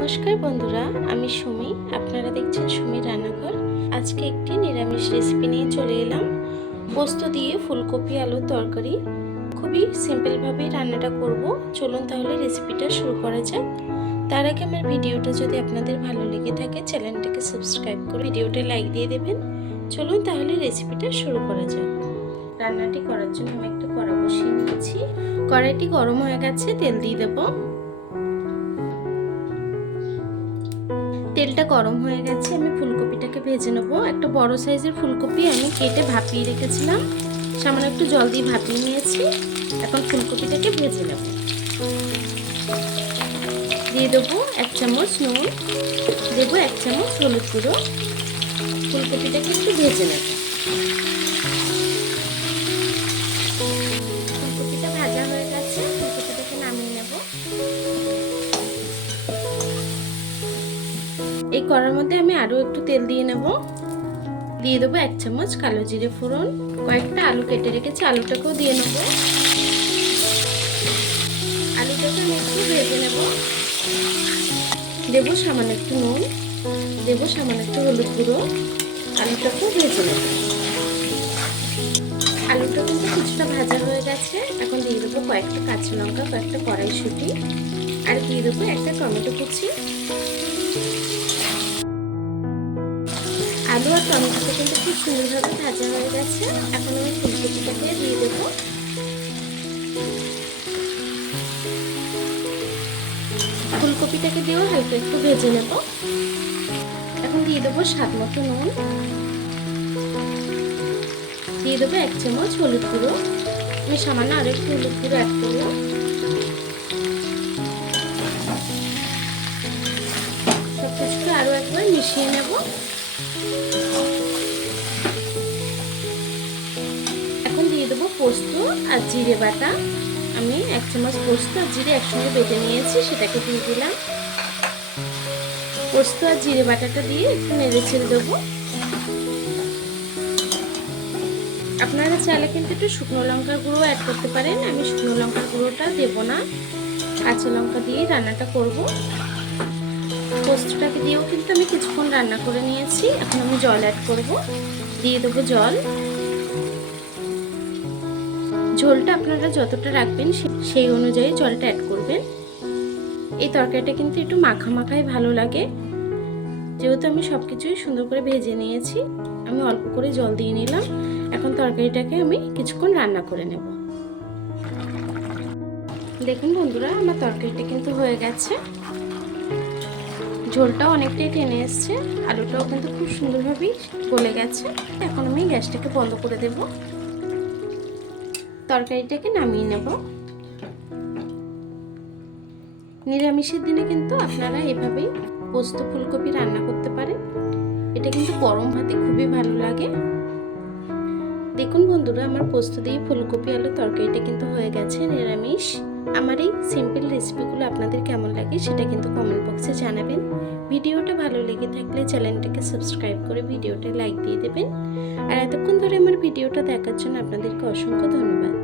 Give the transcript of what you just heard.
নমস্কার বন্ধুরা, আমি সুমি। আপনারা দেখছেন সুমির রান্নাঘর। আজকে একটি নিরামিষ রেসিপি নিয়ে চলে এলাম। পোস্ত দিয়ে ফুলকপি, আলুর তরকারি। খুবই সিম্পলভাবেই রান্নাটা করব। চলুন তাহলে রেসিপিটা শুরু করা যাক। তার আগে আমার ভিডিওটা যদি আপনাদের ভালো লেগে থাকে, চ্যানেলটাকে সাবস্ক্রাইব করে ভিডিওটা লাইক দিয়ে দেবেন। চলুন তাহলে রেসিপিটা শুরু করা যাক। রান্নাটি করার জন্য আমি একটা কড়া বসিয়ে নিয়েছি। কড়াইটি গরম হয়ে গেছে, তেল দিয়ে দেবো। তেলটা গরম হয়ে গেছে, আমি ফুলকপিটাকে ভেজে নেব। একটা বড় সাইজের ফুলকপি আমি কেটে ভাপিয়ে রেখেছিলাম। সামান্য একটু জল দিয়ে ভাপিয়ে নিয়েছি। এখন ফুলকপিটাকে ভেজে নেব। দিয়ে দেবো এক চামচ নুন, দেবো এক চামচ হলুদ গুঁড়ো। ফুলকপিটাকে একটু ভেজে নেব। কড়ার মধ্যে আমি আরও একটু তেল দিয়ে নেব। দিয়ে দেবো এক চামচ কালো জিরে ফোড়ন। কয়েকটা আলু কেটে রেখেছি, আলুটাকেও দিয়ে নেব। আলুটাকে আমি একটু ভেজে নেব। দেবো সামান্য একটু নুন, দেবো সামান্য একটু হলুদ গুঁড়ো, আলুটাকেও ভেজে নেব। আলুটা কিন্তু কিছুটা ভাজা হয়ে গেছে। এখন দিয়ে দেবো কয়েকটা কাঁচা লঙ্কা, কয়েকটা কড়াইশুঁটি। আর দিয়ে দেবো একটা টমেটো কুচি। আলু আর টমেটোটা কিন্তু খুব সুন্দরভাবে ভাজা হয়ে গেছে। এখন আমি ফুলকপিটাকে দিয়ে দেবো। ফুলকপিটাকে দিয়েও হালকা একটু ভেজে নেব। এখন দিয়ে দেবো স্বাদ মতো নুন। দিয়ে দেবো এক চামচ হলুদ গুঁড়ো। আমি সামান্য আরও একটু হলুদ গুঁড়ো অ্যাড করব সব কিছুকে আরও একবার মিশিয়ে নেব। আর জিরে বাটা। আমি এক চামচ পোস্ত আর জিরে একসঙ্গে বেটে নিয়েছি, সেটাকে দিয়ে দিলাম। পোস্ত আর জিরে বাটাটা দিয়ে একটু নেড়ে ছেড়ে দেবো। আপনারা চাইলে কিন্তু একটু শুকনো লঙ্কার গুঁড়ো অ্যাড করতে পারেন। আমি শুকনো লঙ্কার গুঁড়োটা দেবো না। কাঁচা লঙ্কা দিয়ে রান্নাটা করব। পোস্তটাকে দিয়েও কিন্তু আমি কিছুক্ষণ রান্না করে নিয়েছি। এখন আমি জল অ্যাড করব। দিয়ে দেবো জল। ঝোলটা আপনারা যতটা রাখবেন সেই অনুযায়ী জলটা অ্যাড করবেন। এই তরকারিটা কিন্তু একটু মাখা মাখাই ভালো লাগে। যেহেতু আমি সব কিছুই সুন্দর করে ভেজে নিয়েছি, আমি অল্প করে জল দিয়ে নিলাম। এখন তরকারিটাকে আমি কিছুক্ষণ রান্না করে নেব। দেখুন বন্ধুরা, আমার তরকারিটা কিন্তু হয়ে গেছে। ঝোলটাও অনেকটাই টেনে এসছে, আলুটাও কিন্তু খুব সুন্দরভাবেই গলে গেছে। এখন আমি গ্যাসটাকে বন্ধ করে দেব। তরকারিটাকে নামিয়ে নেব। নিরামিষের দিনে কিন্তু আপনারা এভাবেই পোস্ত ফুলকপি রান্না করতে পারেন। এটা কিন্তু গরম ভাতে খুবই ভালো লাগে। দেখুন বন্ধুরা, আমার পোস্ত দিয়ে ফুলকপি আলু তরকারিটা কিন্তু হয়ে গেছে নিরামিষ। আমার এই সিম্পল রেসিপিগুলো আপনাদের কেমন লাগে সেটা কিন্তু কমেন্ট বক্সে জানাবেন। ভিডিওটা ভালো লেগে থাকলে চ্যানেলটাকে সাবস্ক্রাইব করে ভিডিওটা লাইক দিয়ে দেবেন। আর এতক্ষণ ধরে আমার ভিডিওটা দেখার জন্য আপনাদেরকে অসংখ্য ধন্যবাদ।